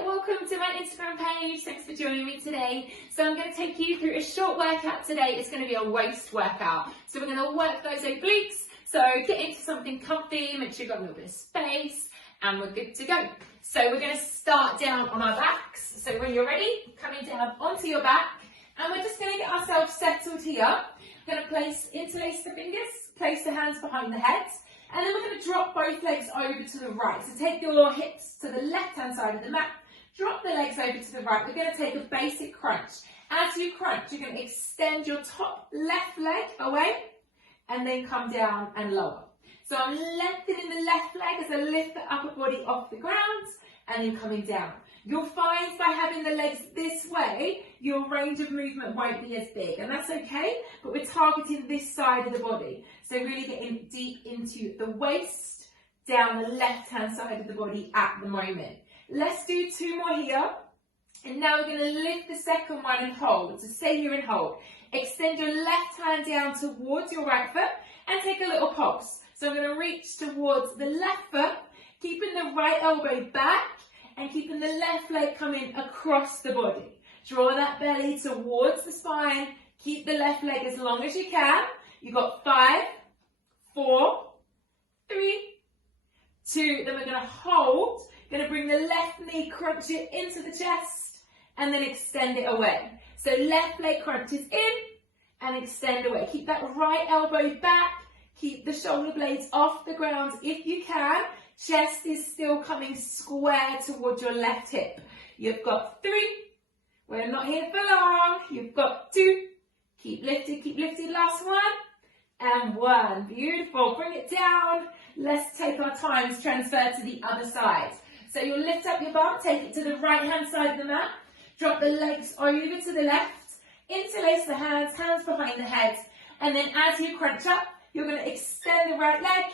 welcome to my Instagram page. Thanks for joining me today. So I'm going to take you through a short workout today. It's going to be a waist workout. So we're going to work those obliques. So get into something comfy, make sure you've got a little bit of space, and we're good to go. So we're going to start down on our backs. So when you're ready, coming down onto your back, and we're just going to get ourselves settled here. We're going to interlace the fingers, place the hands behind the head, and then we're going to drop both legs over to the right. So take your hips to the left-hand side of the mat, drop the legs over to the right. We're going to take a basic crunch. As you crunch, you're going to extend your top left leg away, and then come down and lower. So I'm lengthening the left leg as I lift the upper body off the ground, and then coming down. You'll find by having the legs this way, your range of movement won't be as big, and that's okay, but we're targeting this side of the body. So really getting deep into the waist, down the left-hand side of the body at the moment. Let's do two more here, and now we're going to lift the second one and hold. So stay here and hold. Extend your left hand down towards your right foot, and take a little pulse. So I'm going to reach towards the left foot, keeping the right elbow back, and keeping the left leg coming across the body. Draw that belly towards the spine. Keep the left leg as long as you can. You've got 5, 4, 3, 2. Then we're going to hold. Going to bring the left knee, crunch it into the chest, and then extend it away. So left leg crunches in and extend away. Keep that right elbow back. Keep the shoulder blades off the ground if you can. Chest is still coming square towards your left hip. You've got 3. We're not here for long. You've got 2. Keep lifting. Last one. And 1. Beautiful. Bring it down. Let's take our times, transfer to the other side. So you'll lift up your bum, take it to the right-hand side of the mat. Drop the legs over to the left. Interlace the hands, hands behind the head. And then as you crunch up, you're going to extend the right leg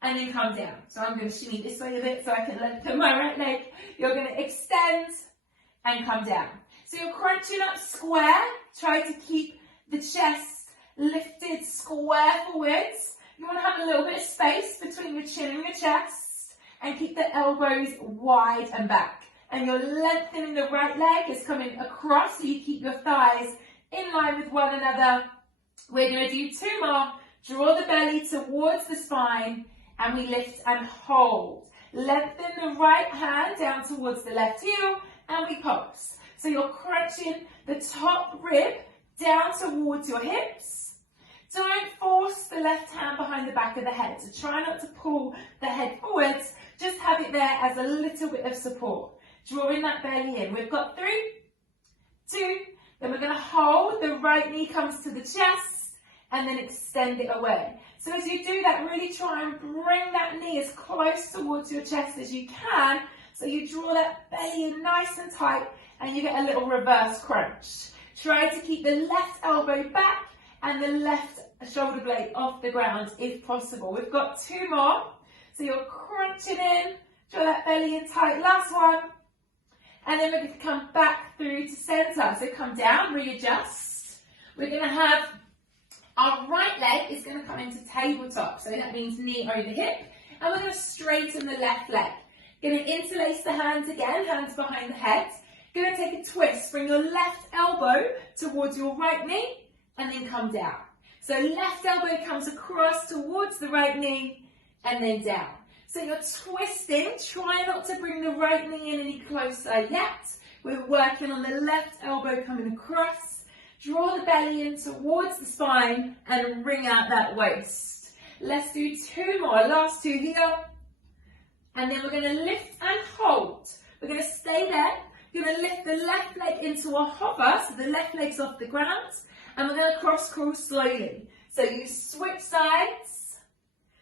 and then come down. So I'm going to shimmy this way a bit so I can lengthen my right leg. You're going to extend and come down. So you're crunching up square. Try to keep the chest lifted square forwards. You want to have a little bit of space between your chin and your chest, and keep the elbows wide and back. And you're lengthening the right leg. It's coming across, so you keep your thighs in line with one another. We're going to do 2 more. Draw the belly towards the spine, and we lift and hold. Lengthen the right hand down towards the left heel, and we pulse. So you're crunching the top rib down towards your hips. Don't force the left hand behind the back of the head. So try not to pull the head forwards. Just have it there as a little bit of support. Drawing that belly in. We've got 3, 2, then we're going to hold. The right knee comes to the chest, and then extend it away. So as you do that, really try and bring that knee as close towards your chest as you can. So you draw that belly in nice and tight, and you get a little reverse crunch. Try to keep the left elbow back and the left shoulder blade off the ground if possible. We've got 2 more. So you're crunching in, draw that belly in tight. Last one. And then we're going to come back through to center. So come down, readjust. We're going to have our right leg is going to come into tabletop. So that means knee over hip. And we're going to straighten the left leg. Going to interlace the hands again, hands behind the head. Going to take a twist. Bring your left elbow towards your right knee and then come down. So left elbow comes across towards the right knee and then down. So you're twisting. Try not to bring the right knee in any closer yet. We're working on the left elbow coming across. Draw the belly in towards the spine and wring out that waist. Let's do 2 more. Last 2 here. And then we're going to lift and hold. We're going to stay there. You're going to lift the left leg into a hover, so the left leg's off the ground. And we're going to cross crawl slowly. So you switch sides,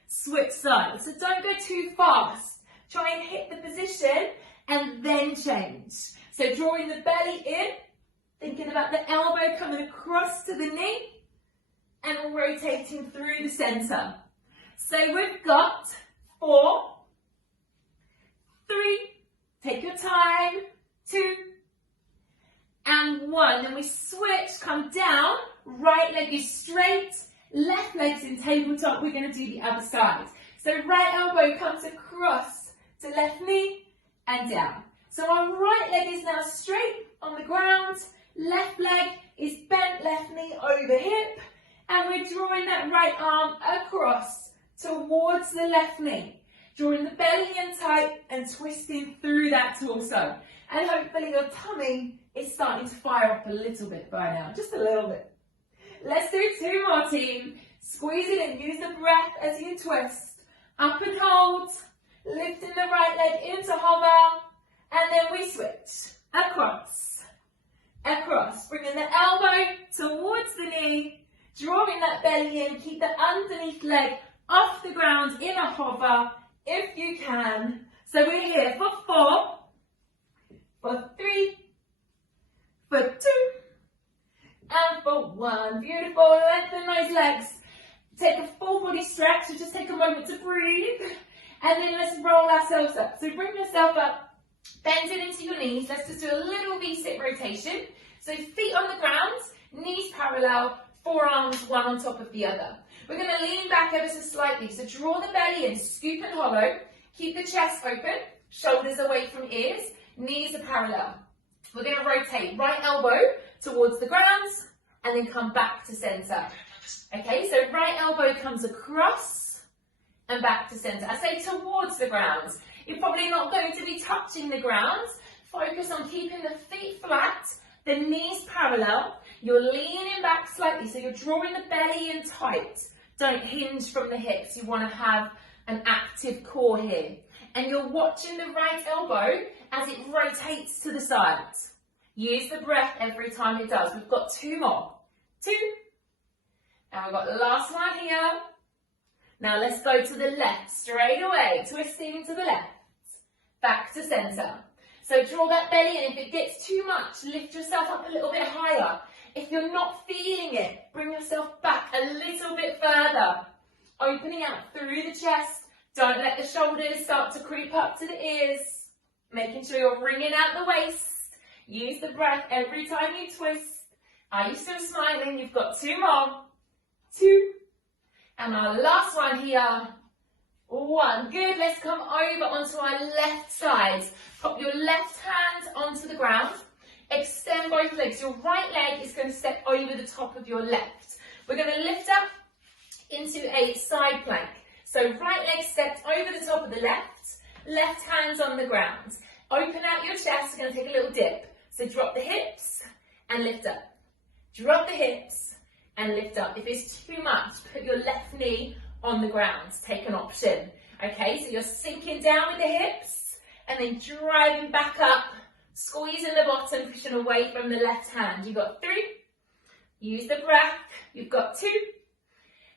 switch sides. So don't go too fast. Try and hit the position and then change. So drawing the belly in, thinking about the elbow coming across to the knee, and rotating through the center. So we've got 4, 3, take your time, 2, and 1. Then we switch, come down, right leg is straight, left leg's in tabletop. We're going to do the other side. So right elbow comes across to left knee and down. So our right leg is now straight on the ground, left leg is bent, left knee over hip, and we're drawing that right arm across towards the left knee. Drawing the belly in tight and twisting through that torso. And hopefully your tummy is starting to fire up a little bit by now, just a little bit. Let's do 2 more, team. Squeeze it in, use the breath as you twist. Up and hold, lifting the right leg into hover, and then we switch. Across, across, bringing the elbow towards the knee, drawing that belly in, keep the underneath leg off the ground in a hover, if you can. So we're here for 4, for 3, for 2, and for 1. Beautiful, lengthen those legs. Take a full body stretch, so just take a moment to breathe. And then let's roll ourselves up. So bring yourself up, bend it into your knees. Let's just do a little V-sit rotation. So feet on the ground, knees parallel, forearms one on top of the other. We're going to lean back ever so slightly. So draw the belly in, scoop and hollow. Keep the chest open, shoulders away from ears, knees are parallel. We're going to rotate right elbow towards the ground and then come back to center. Okay, so right elbow comes across and back to center. I say towards the ground. You're probably not going to be touching the ground. Focus on keeping the feet flat, the knees parallel. You're leaning back slightly, so you're drawing the belly in tight. Don't hinge from the hips. You want to have an active core here. And you're watching the right elbow as it rotates to the side. Use the breath every time it does. We've got 2 more. 2. And we've got the last one here. Now let's go to the left straight away. Twisting to the left. Back to center. So draw that belly in. If it gets too much, lift yourself up a little bit higher. If you're not feeling it, bring yourself back a little bit further. Opening out through the chest. Don't let the shoulders start to creep up to the ears. Making sure you're wringing out the waist. Use the breath every time you twist. Are you still smiling? You've got 2 more. 2. And our last one here. 1. Good. Let's come over onto our left side. Pop your left hand onto the ground. Extend both legs. Your right leg is going to step over the top of your left. We're going to lift up into a side plank. So right leg steps over the top of the left. Left hand's on the ground. Open out your chest. We're going to take a little dip. So drop the hips and lift up. Drop the hips and lift up. If it's too much, put your left knee on the ground. Take an option. Okay, so you're sinking down with the hips and then driving back up. Squeezing the bottom, pushing away from the left hand. You've got 3. Use the breath. You've got 2.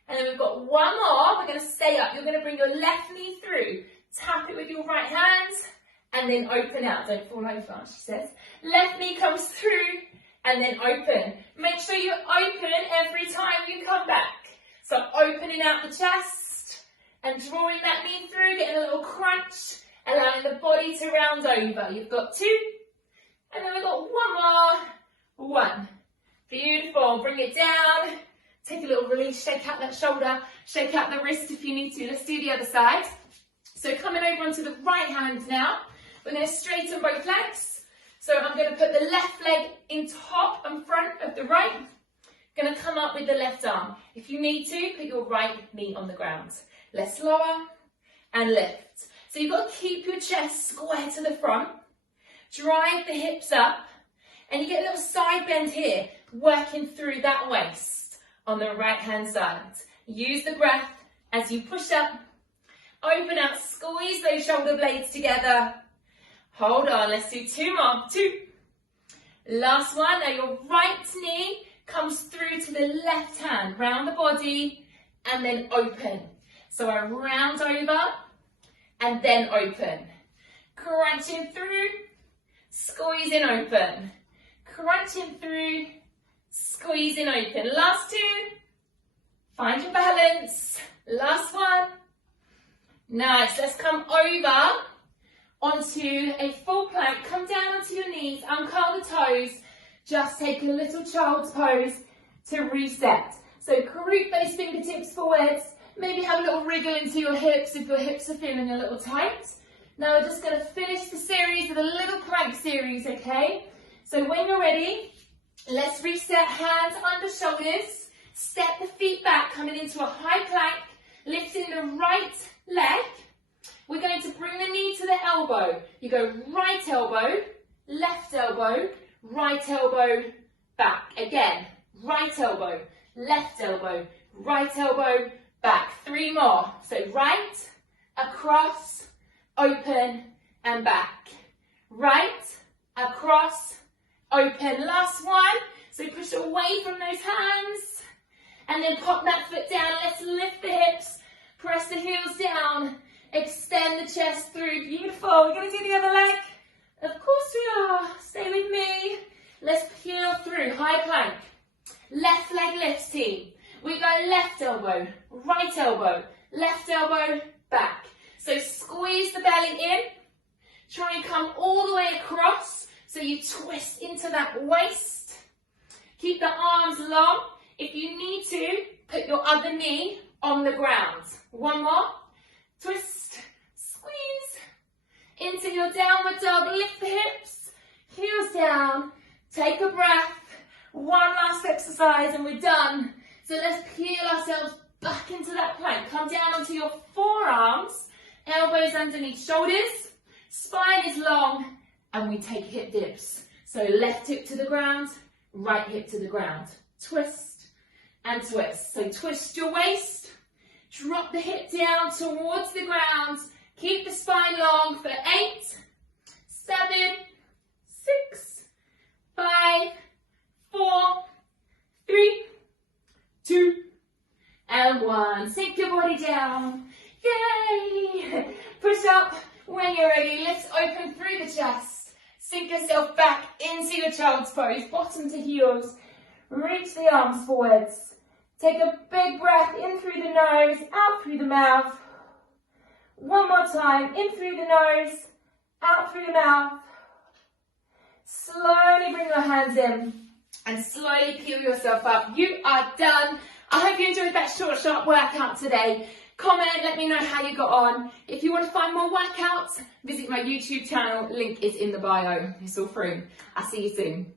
And then we've got 1 more. We're going to stay up. You're going to bring your left knee through. Tap it with your right hand. And then open out. Don't fall over, she says. Left knee comes through. And then open. Make sure you open every time you come back. So opening out the chest. And drawing that knee through. Getting a little crunch. Allowing the body to round over. You've got 2. And then we've got 1 more. 1. Beautiful. Bring it down. Take a little release. Shake out that shoulder. Shake out the wrist if you need to. Let's do the other side. So coming over onto the right hand now. We're going to straighten both legs. So I'm going to put the left leg in top and front of the right. Going to come up with the left arm. If you need to, put your right knee on the ground. Let's lower and lift. So you've got to keep your chest square to the front. Drive the hips up, and you get a little side bend here, working through that waist on the right hand side. Use the breath as you push up, open out, squeeze those shoulder blades together. Hold on, let's do 2 more. 2. Last one. Now your right knee comes through to the left hand, round the body, and then open. So I round over, and then open. Crunching through. Squeezing open, crunching through, squeezing open. Last 2, find your balance. Last 1. Nice, let's come over onto a full plank. Come down onto your knees, uncurl the toes. Just take a little child's pose to reset. So creep those fingertips forwards. Maybe have a little wriggle into your hips if your hips are feeling a little tight. Now we're just going to finish the series with a little plank. series, okay? So when you're ready, let's reset, hands under shoulders, step the feet back, coming into a high plank, lifting the right leg. We're going to bring the knee to the elbow. You go right elbow, left elbow, right elbow, back. Again, right elbow, left elbow, right elbow, back. 3 more. So right, across, open, and back. Right, across, open. Last one. So push away from those hands. And then pop that foot down. Let's lift the hips. Press the heels down. Extend the chest through. Beautiful. We're going to do the other leg. Of course we are. Stay with me. Let's peel through. High plank. Left leg lifts, team. We go left elbow, right elbow, left elbow, back. So squeeze the belly in. Try and come all the way across. So you twist into that waist. Keep the arms long. If you need to, put your other knee on the ground. One more. Twist, squeeze. Into your downward dog. Lift the hips. Heels down. Take a breath. One last exercise and we're done. So let's peel ourselves back into that plank. Come down onto your forearms. Elbows underneath shoulders. Spine is long. And we take hip dips. So left hip to the ground. Right hip to the ground. Twist and twist. So twist your waist. Drop the hip down towards the ground. Keep the spine long for 8, 7, 6, 5, 4, 3, 2, and 1. Sink your body down. Yay! Push up when you're ready. Lift open through the chest. Sink yourself back into your child's pose. Bottom to heels. Reach the arms forwards. Take a big breath in through the nose, out through the mouth. One more time. In through the nose, out through the mouth. Slowly bring your hands in. And slowly peel yourself up. You are done. I hope you enjoyed that short, sharp workout today. Comment, let me know how you got on. If you want to find more workouts, visit my YouTube channel. Link is in the bio. It's all free. I'll see you soon.